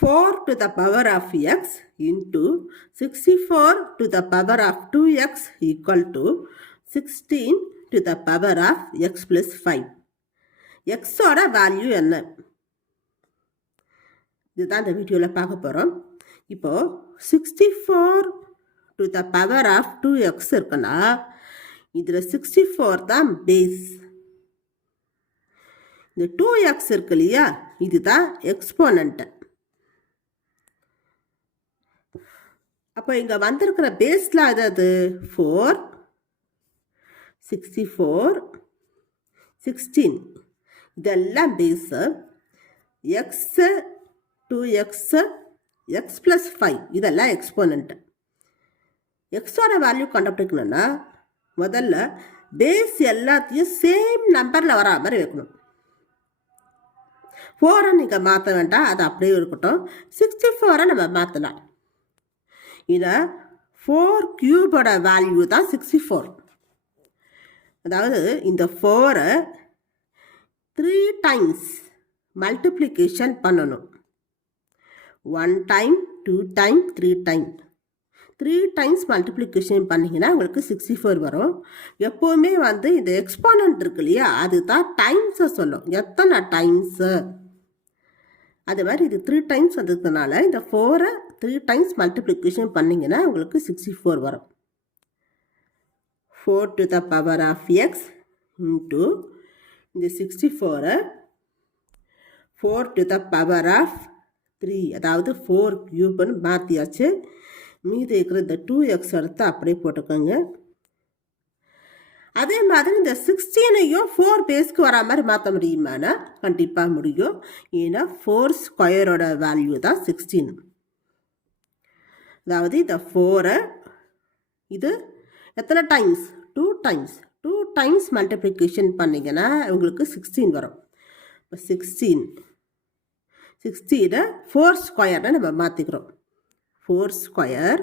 4 to the power of x into 64 to the power of 2x equal to 16 to the power of x plus 5. x ஓட value என்ன? இதுதான் இந்த வீடியோவில் பார்க்க போகிறோம். இப்போது 64 to the power of 2x இருக்குன்னா இதில் 64 தான் பேஸ். இந்த 2x இருக்கு இல்லையா, இதுதான் எக்ஸ்போனண்ட். அப்போ இங்கே வந்திருக்கிற பேஸில் அதாவது 4, 64, 16 இதெல்லாம் base. X, 2x, X plus 5 இதெல்லாம் எக்ஸ்போனண்ட்டு. எக்ஸோட வேல்யூ கண்டுபிடிக்கணும்னா முதல்ல பேஸ் எல்லாத்தையும் சேம் நம்பரில் வரா மாதிரி வைக்கணும். 4 நீங்கள் மாற்ற வேண்டாம், அது அப்படியே இருக்கட்டும். 64 நம்ம மாற்றலாம். இதை 4 கியூபோட வேல்யூ தான் 64. அதாவது இந்த 4 3 டைம்ஸ் மல்டிப்ளிகேஷன் பண்ணணும். 1 time, 2 time, 3 time. 3 times multiplication பண்ணிங்கன்னா உங்களுக்கு 64 வரும். எப்போவுமே இந்த எக்ஸ்போனண்ட் இருக்கு இல்லையா, அதுதான் டைம்ஸை சொல்லும், எத்தனை டைம்ஸு. அது மாதிரி இது 3 டைம்ஸ் வந்ததுனால இந்த 4 3 டைம்ஸ் மல்டிப்ளிகேஷன் பண்ணிங்கன்னா உங்களுக்கு 64 வரும். 4 to the power of x into இந்த 64 4 to the power of 3 அதாவது 4 கியூப்னு மாற்றியாச்சு. மீதி இருக்கிற இந்த 2x எடுத்து அப்படியே போட்டுக்கோங்க. அதே மாதிரி இந்த 16ஐயும் 4 பேஸ்க்கு வரா மாதிரி மாற்ற முடியுமானா கண்டிப்பாக முடியும். ஏன்னா 4 ஸ்கொயரோட வேல்யூ தான் 16. அதாவது இந்த 4 இது எத்தனை டைம்ஸ்? 2 டைம்ஸ். 2 டைம்ஸ் மல்டிப்ளிகேஷன் பண்ணிங்கன்னா உங்களுக்கு 16 வரும். இப்போ 16 4 ஸ்கொயர்னு நம்ம மாற்றிக்கிறோம். 4 ஸ்கொயர்.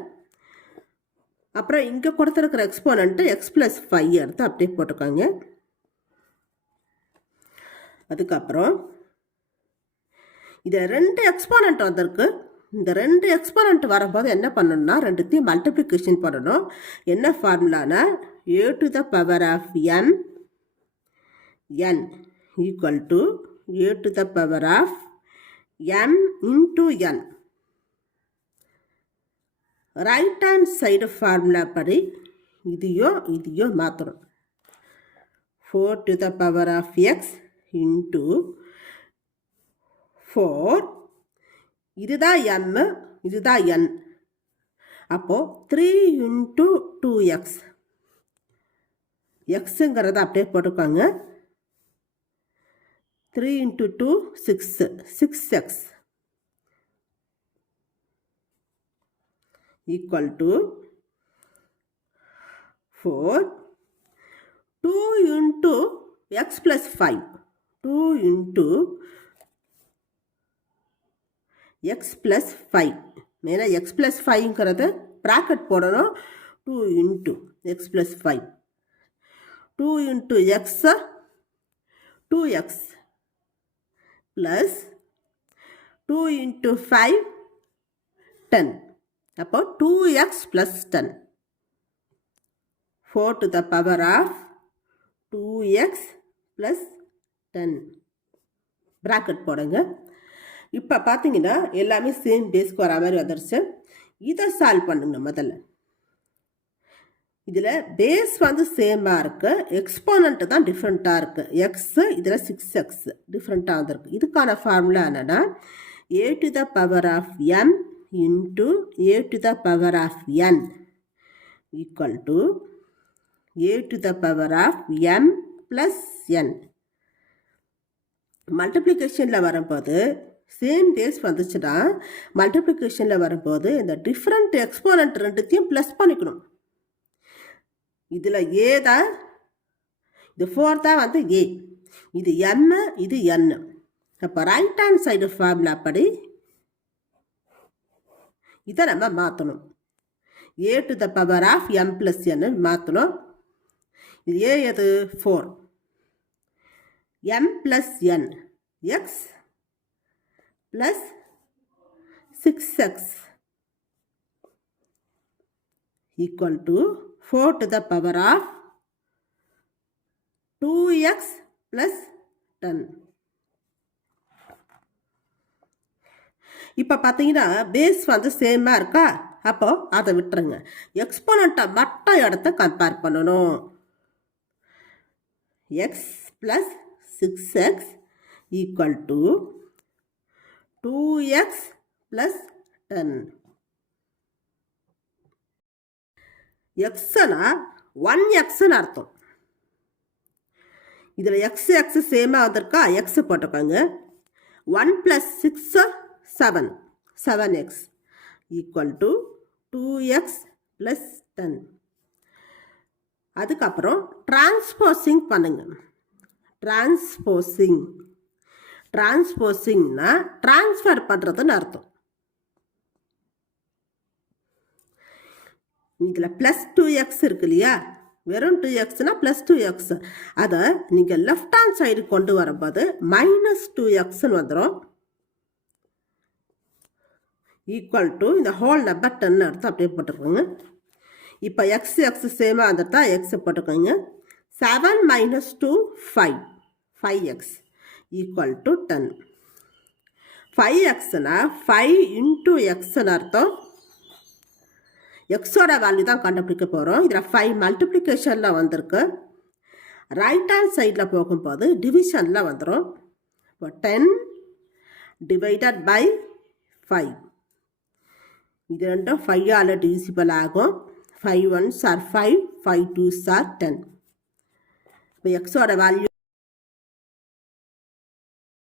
அப்புறம் இங்கே கொடுத்துருக்கிற எக்ஸ்போனண்ட்டு எக்ஸ் ப்ளஸ் 5 எடுத்து அப்படியே போட்டுக்கோங்க. அதுக்கப்புறம் இதை 2 எக்ஸ்போனண்ட் வந்திருக்கு. இந்த 2 எக்ஸ்போனண்ட் வரும்போது என்ன பண்ணணும்னா ரெண்டுத்தையும் மல்டிப்ளிகேஷன் பண்ணணும். என்ன ஃபார்முலானா a to the power of m n equal to a to the power of m into n. Right hand side formula படி இதையோ மாற்றணும். 4 to the power of x into 4 இதுதான் m, இதுதான் n. அப்போது 3 into 2x. எக்ஸுங்கிறத அப்படியே போட்டுக்கோங்க. 3 into 2 6x equal to 4 2 into x plus 5 2 into x plus 5 மேலே x plus 5ங்கிறது bracket போடணும். 2 into x plus 5 2 into x 2x plus 2 into 5 10. அப்போ 2x plus 10. 4 to the power of 2x plus 10 bracket போடுங்க. இப்போ பார்த்தீங்கன்னா எல்லாமே same பேஸ்க்கு வர மாதிரி வந்துருச்சு. இதை சால்வ் பண்ணுங்க. முதல்ல இதில் பேஸ் சேமாக இருக்குது, எக்ஸ்போனண்ட்டு தான் டிஃப்ரெண்ட்டாக இருக்குது. எக்ஸு இதில் 6x டிஃப்ரெண்ட்டாக வந்திருக்கு. இதுக்கான ஃபார்முலா என்னென்னா a to the power of m into a to the power of n equal to a to the power of m plus n. மல்டிப்ளிகேஷனில் வரும்போது சேம் பேஸ் வந்துச்சுன்னா மல்டிப்ளிகேஷனில் வரும்போது இந்த டிஃப்ரெண்ட் எக்ஸ்போனண்ட் ரெண்டுத்தையும் ப்ளஸ் பண்ணிக்கணும். இதில் ஏ தான், இது 4 தான் ஏ, இது m, இது n. அப்போ ரைட் ஹேண்ட் சைடு ஃபார்முலா படி இதை நம்ம மாற்றணும். a to the power of m plus n மாற்றணும். இது a எது 4, m plus n x plus 6x equal to 4 to the power of 2x plus 10. இப்போ பார்த்தீங்கன்னா பேஸ் வந்து சேமாக இருக்கா, அப்போ அதை விட்டுருங்க. எக்ஸ்போனண்ட்டை மட்டும் இடத்த கம்பேர் பண்ணணும். X plus 6x equal to 2x plus 10. எக்ஸ்னா 1xன்னு அர்த்தம். இதில் எக்ஸ் எக்ஸ் சேமாக வந்திருக்கா, எக்ஸ் போட்டுக்கோங்க. 1 + 6 7, 7x equal to 2x plus 10. அதுக்கப்புறம் டிரான்ஸ்போசிங் பண்ணுங்க. டிரான்ஸ்போசிங்னா டிரான்ஸ்ஃபர் பண்ணுறதுன்னு அர்த்தம். இதில் ப்ளஸ் 2x இருக்கு இல்லையா, வெறும் 2xனா ப்ளஸ் 2x. அதை நீங்கள் லெஃப்ட் ஹேண்ட் சைடு கொண்டு வரும்போது மைனஸ் 2xன்னு வந்துடும். ஈக்குவல் டு இந்த ஹோல் நம்பர் 10 எடுத்து அப்படியே போட்டுக்கோங்க. இப்போ எக்ஸ் எக்ஸ் சேமாக வந்துட்டா எக்ஸை போட்டுக்கோங்க. 7 - 2 5, 5x ஈக்குவல் டு 10. 5xனா 5 × xன்னு அர்த்தம். எக்ஸோட வேல்யூ தான் கண்டுபிடிக்க போகிறோம். இதில் 5 மல்டிப்ளிகேஷனில் வந்திருக்கு. ரைட் ஹேண்ட் சைடில் போகும்போது டிவிஷனில் வந்துடும். இப்போ 10 ÷ 5. இது ரெண்டும் 5ஆல் டிவிசிபிள் ஆகும். 5 1s are 5, 5 2s are 10. இப்போ எக்ஸோட வேல்யூ